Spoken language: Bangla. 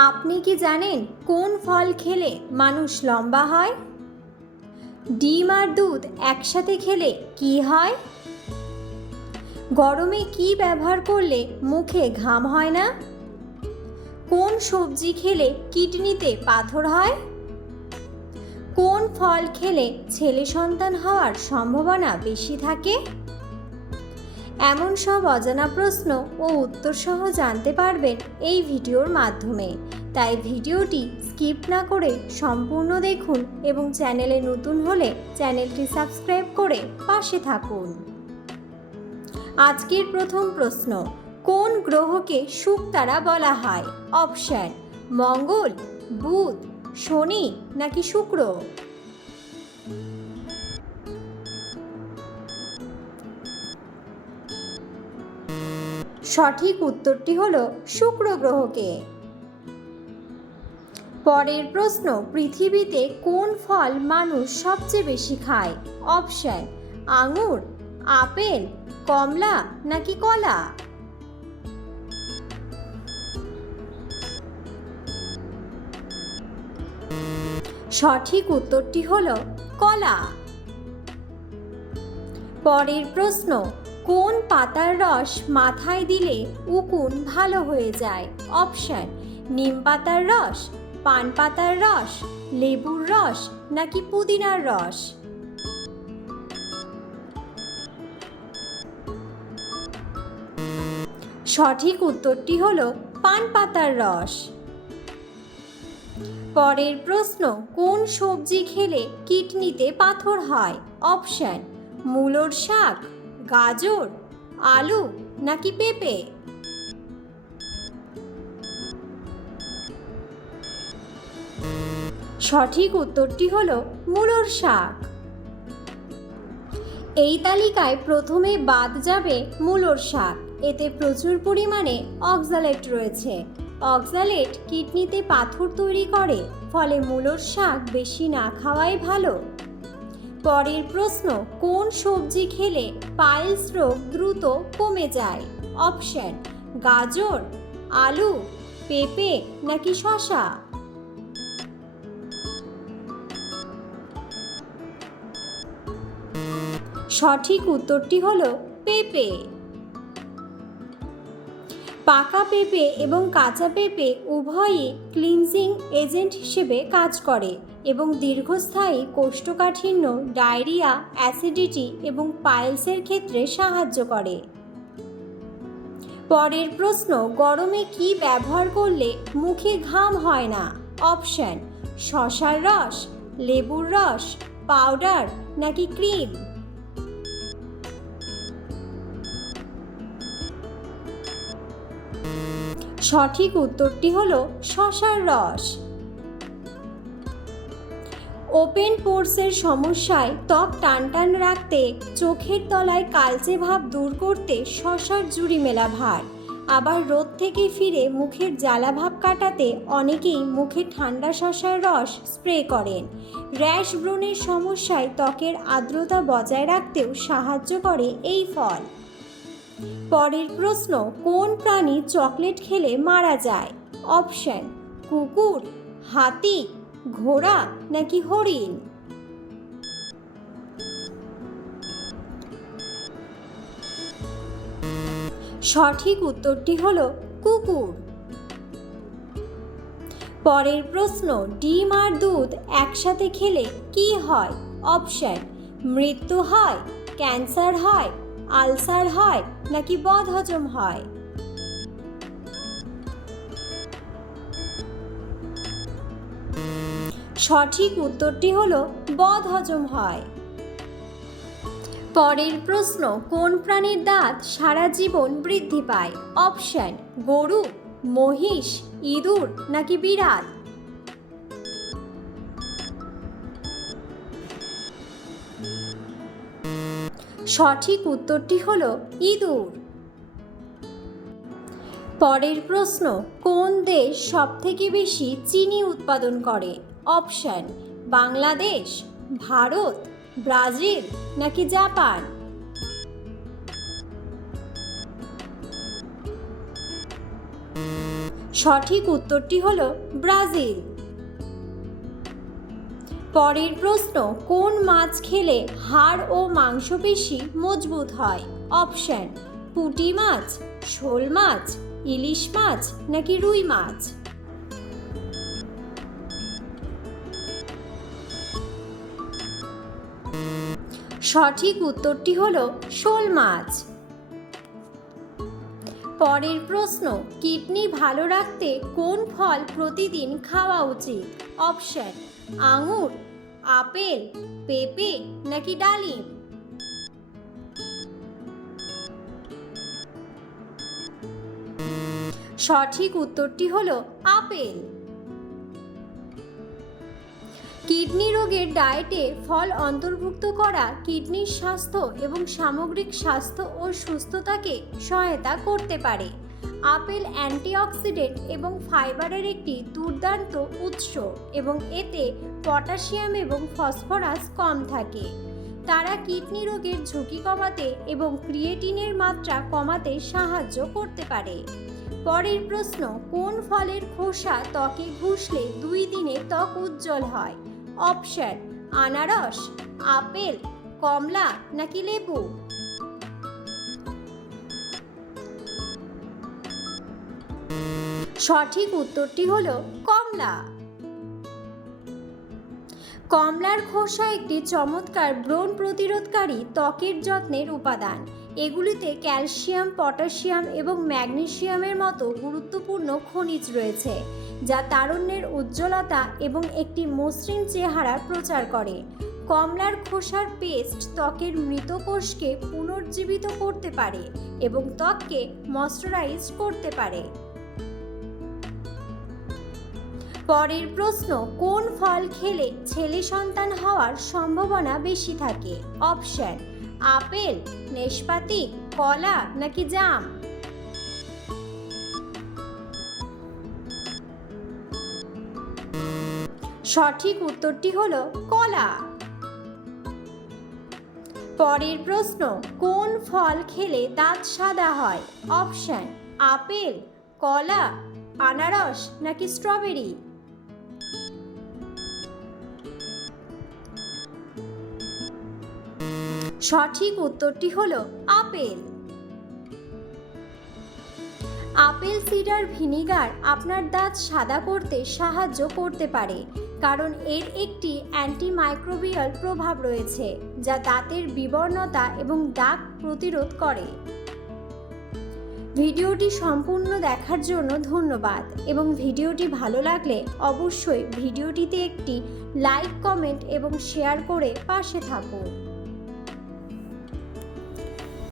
আপনি কি জানেন কোন ফল খেলে মানুষ লম্বা হয়? ডিম আর দুধ একসাথে খেলে কি হয়? গরমে কি ব্যবহার করলে মুখে ঘাম হয় না? কোন সবজি খেলে কিডনিতে পাথর হয়? কোন ফল খেলে ছেলে সন্তান হওয়ার সম্ভাবনা বেশি থাকে? এমন সব অজানা প্রশ্ন ও উত্তর সহ জানতে পারবেন এই ভিডিওর মাধ্যমে। তাই ভিডিওটি স্কিপ না করে সম্পূর্ণ দেখুন এবং চ্যানেলে নতুন হলে চ্যানেলটি সাবস্ক্রাইব করে পাশে থাকুন। আজকের প্রথম প্রশ্ন, কোন গ্রহকে শুকতারা বলা হয়? অপশন, মঙ্গল, বুধ, শনি নাকি শুক্র? সঠিক উত্তরটি হল শুক্র গ্রহকে। পরের প্রশ্ন, পৃথিবীতে কোন ফল মানুষ সবচেয়ে বেশি খায়? অপশন, আঙুর, আপেল, কমলা নাকি কলা? সঠিক উত্তরটি হল কলা। পরের প্রশ্ন কোন পাতার রস মাথায় দিলে উকুন ভালো হয়ে যায়? অপশন, নিম পাতার রস, পান পাতার রস, লেবুর রস নাকি পুদিনার রস? সঠিক উত্তরটি হল পান পাতার রস। পরের প্রশ্ন, কোন সবজি খেলে কিডনিতে পাথর হয়? অপশন, মূলোর শাক গাজর, আলু নাকি পেঁপে? সঠিক উত্তরটি হল মূলোর শাক। এই তালিকায় প্রথমে বাদ যাবে মূলোর শাক। এতে প্রচুর পরিমাণে অক্সালেট রয়েছে। অক্সালেট কিডনিতে পাথর তৈরি করে, ফলে মূলোর শাক বেশি না খাওয়াই ভালো। পরের প্রশ্ন, কোন সবজি খেলে পাইলস রোগ দ্রুত কমে যায়? অপশন, গাজর, আলু, পেঁপে নাকি শশা সঠিক উত্তরটি হলো পেঁপে। পাকা পেঁপে এবং কাঁচা পেঁপে উভয়ই ক্লিনজিং এজেন্ট হিসেবে কাজ করে এবং দীর্ঘস্থায়ী কোষ্ঠকাঠিন্য, ডায়রিয়া, অ্যাসিডিটি এবং পাইলসের ক্ষেত্রে সাহায্য করে। পরের প্রশ্ন, গরমে কি ব্যবহার করলে মুখে ঘাম হয় না? অপশন, শশার রস, লেবুর রস, পাউডার নাকি ক্রিম? সঠিক উত্তরটি হল শশার রস। ওপেন পোর্সের সমস্যায় ত্বক টানটান রাখতে, চোখের তলায় কালচে ভাব দূর করতে শশার জুড়ি মেলা ভার। আবার রোদ থেকে ফিরে মুখের জ্বালা ভাব কাটাতে অনেকেই মুখে ঠান্ডা শশার রস স্প্রে করেন। র্যাশ ব্রণের সমস্যায় ত্বকের আর্দ্রতা বজায় রাখতেও সাহায্য করে এই ফল। পরের প্রশ্ন, কোন প্রাণী চকলেট খেলে মারা যায়? অপশন, কুকুর, হাতি, ঘোড়া নাকি হরিণ? সঠিক উত্তরটি হল কুকুর। পরের প্রশ্ন, ডিম আর দুধ একসাথে খেলে কি হয়? অপশন, মৃত্যু হয়, ক্যান্সার হয়, আলসার হয় নাকি বদহজম হয়? সঠিক উত্তরটি হলো বদহজম হয়। পরের প্রশ্ন, কোন প্রাণীর দাঁত সারা জীবন বৃদ্ধি পায়? অপশন, গরু, মহিষ, ইঁদুর নাকি বিড়াল? সঠিক উত্তরটি হল ইঁদুর। পরের প্রশ্ন, কোন দেশ সবথেকে বেশি চিনি উৎপাদন করে? অপশন, বাংলাদেশ, ভারত, ব্রাজিল নাকি জাপান? সঠিক উত্তরটি হল ব্রাজিল। পরের প্রশ্ন, কোন মাছ খেলে হাড় ও মাংসপেশি মজবুত হয়? অপশন, পুঁটি মাছ, শোল মাছ, ইলিশ মাছ নাকি রুই মাছ? সঠিক উত্তরটি হল শোল মাছ। পরের প্রশ্ন, কিডনি ভালো রাখতে কোন ফল প্রতিদিন খাওয়া উচিত? অপশন আঙুর, আপেল, পেঁপে নাকি ডালিম? সঠিক উত্তরটি হলো আপেল। কিডনি রোগের ডায়েটে ফল অন্তর্ভুক্ত করা কিডনির স্বাস্থ্য এবং সামগ্রিক স্বাস্থ্য ও সুস্থতাকে সহায়তা করতে পারে। আপেল অ্যান্টিঅক্সিডেন্ট এবং ফাইবারের একটি দুর্দান্ত উৎস এবং এতে পটাশিয়াম এবং ফসফরাস কম থাকে। তারা কিডনি রোগের ঝুঁকি কমাতে এবং ক্রিয়েটিনের মাত্রা কমাতে সাহায্য করতে পারে। পরের প্রশ্ন, কোন ফলের খোসা ত্বকে ঘুষলে দুই দিনে ত্বক উজ্জ্বল হয়? অপশন, আনারস, আপেল, কমলা নাকি লেবু? সঠিক উত্তরটি হল কমলা। কমলার খোসা একটি চমৎকার ব্রণ প্রতিরোধকারী ত্বকের যত্নের উপাদান। এগুলিতে ক্যালসিয়াম, পটাশিয়াম এবং ম্যাগনেশিয়ামের মতো গুরুত্বপূর্ণ খনিজ রয়েছে, যা তারুণ্যের উজ্জ্বলতা এবং একটি মসৃণ চেহারার প্রচার করে। কমলার খোসার পেস্ট ত্বকের মৃত কোষকে পুনর্জীবিত করতে পারে এবং ত্বককে ময়শ্চারাইজ করতে পারে। পরের প্রশ্ন, কোন ফল খেলে ছেলে সন্তান হওয়ার সম্ভাবনা বেশি থাকে? অপশন, আপেল নেশপাতি কলা নাকি জাম? সঠিক উত্তরটি হলো কলা। পরের প্রশ্ন, কোন ফল খেলে দাঁত সাদা হয়? অপশন, আপেল, কলা, আনারস নাকি স্ট্রবেরি? সঠিক উত্তরটি হল আপেল। আপেল সিডার ভিনিগার আপনার দাঁত সাদা করতে সাহায্য করতে পারে, কারণ এর একটি অ্যান্টিমাইক্রোবিয়াল প্রভাব রয়েছে, যা দাঁতের বিবর্ণতা এবং দাগ প্রতিরোধ করে। ভিডিওটি সম্পূর্ণ দেখার জন্য ধন্যবাদ, এবং ভিডিওটি ভালো লাগলে অবশ্যই ভিডিওটিতে একটি লাইক, কমেন্ট এবং শেয়ার করে পাশে থাকুন।